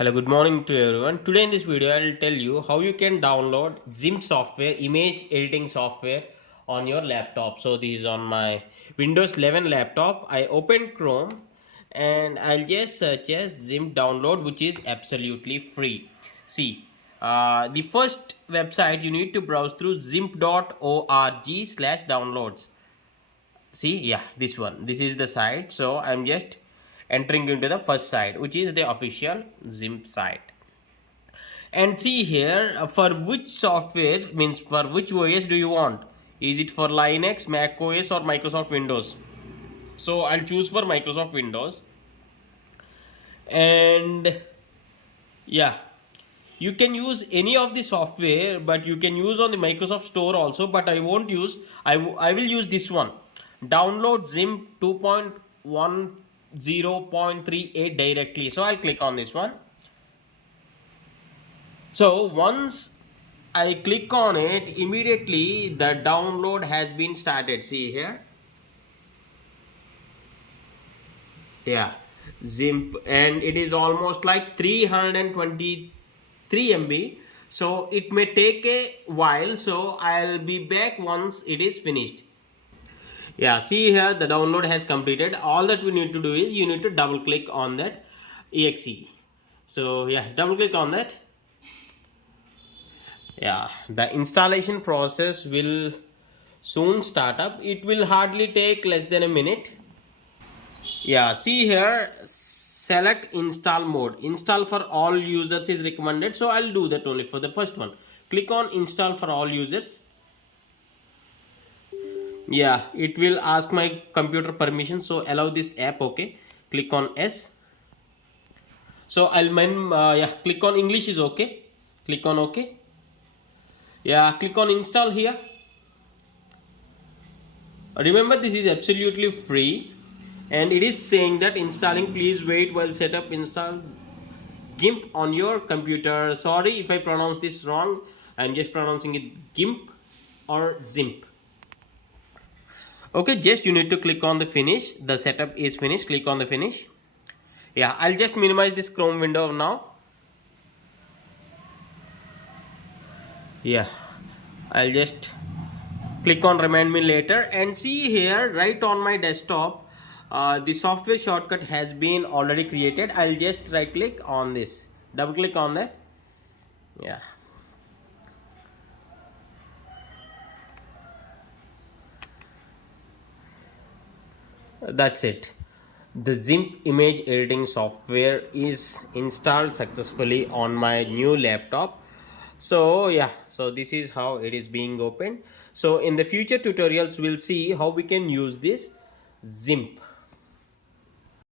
Hello, good morning to everyone. Today in this video, I will tell you how you can download GIMP software, image editing software on your laptop. So this is on my Windows 11 laptop. I open Chrome and I'll just search as GIMP download, which is absolutely free. See, the first website you need to browse through gimp.org/downloads. See, yeah, this one, this is the site. So I'm just entering into the first site, which is the official GIMP site. And see here, for which software, means for which OS do you want? Is it for Linux, Mac OS or Microsoft Windows? So I'll choose for Microsoft Windows. And yeah, you can use any of the software, but you can use on the Microsoft Store also, but I won't use, I will use this one. Download GIMP 2.10.38 directly. So I'll click on this one. So once I click on it, immediately the download has been started. See here. Yeah, GIMP, and it is almost like 323 MB. So it may take a while. So I'll be back once it is finished. Yeah, see here, the download has completed. All that we need to do is you need to double click on that exe. So yeah, double click on that. Yeah, the installation process will soon start up. It will hardly take less than a minute. Yeah, see here, select install mode. Install for all users is recommended, so I'll do that only for the first one. Click on install for all users. Yeah, it will ask my computer permission, so allow this app. Okay, click on S. So I'll yeah, click on English is okay. Click on OK. Yeah, click on install here. Remember, this is absolutely free, and it is saying that installing, please wait while setup installs GIMP on your computer. Sorry if I pronounce this wrong. I'm just pronouncing it GIMP or ZIMP. Okay, just you need to click on the finish. The setup is finished. Click on the finish. Yeah, I'll just minimize this Chrome window now. Yeah, I'll just click on remind me later, and see here right on my desktop, the software shortcut has been already created. I'll just right click on this, double click on that. Yeah, that's it. The GIMP image editing software is installed successfully on my new laptop. So yeah, so this is how it is being opened. So in the future tutorials, we'll see how we can use this GIMP.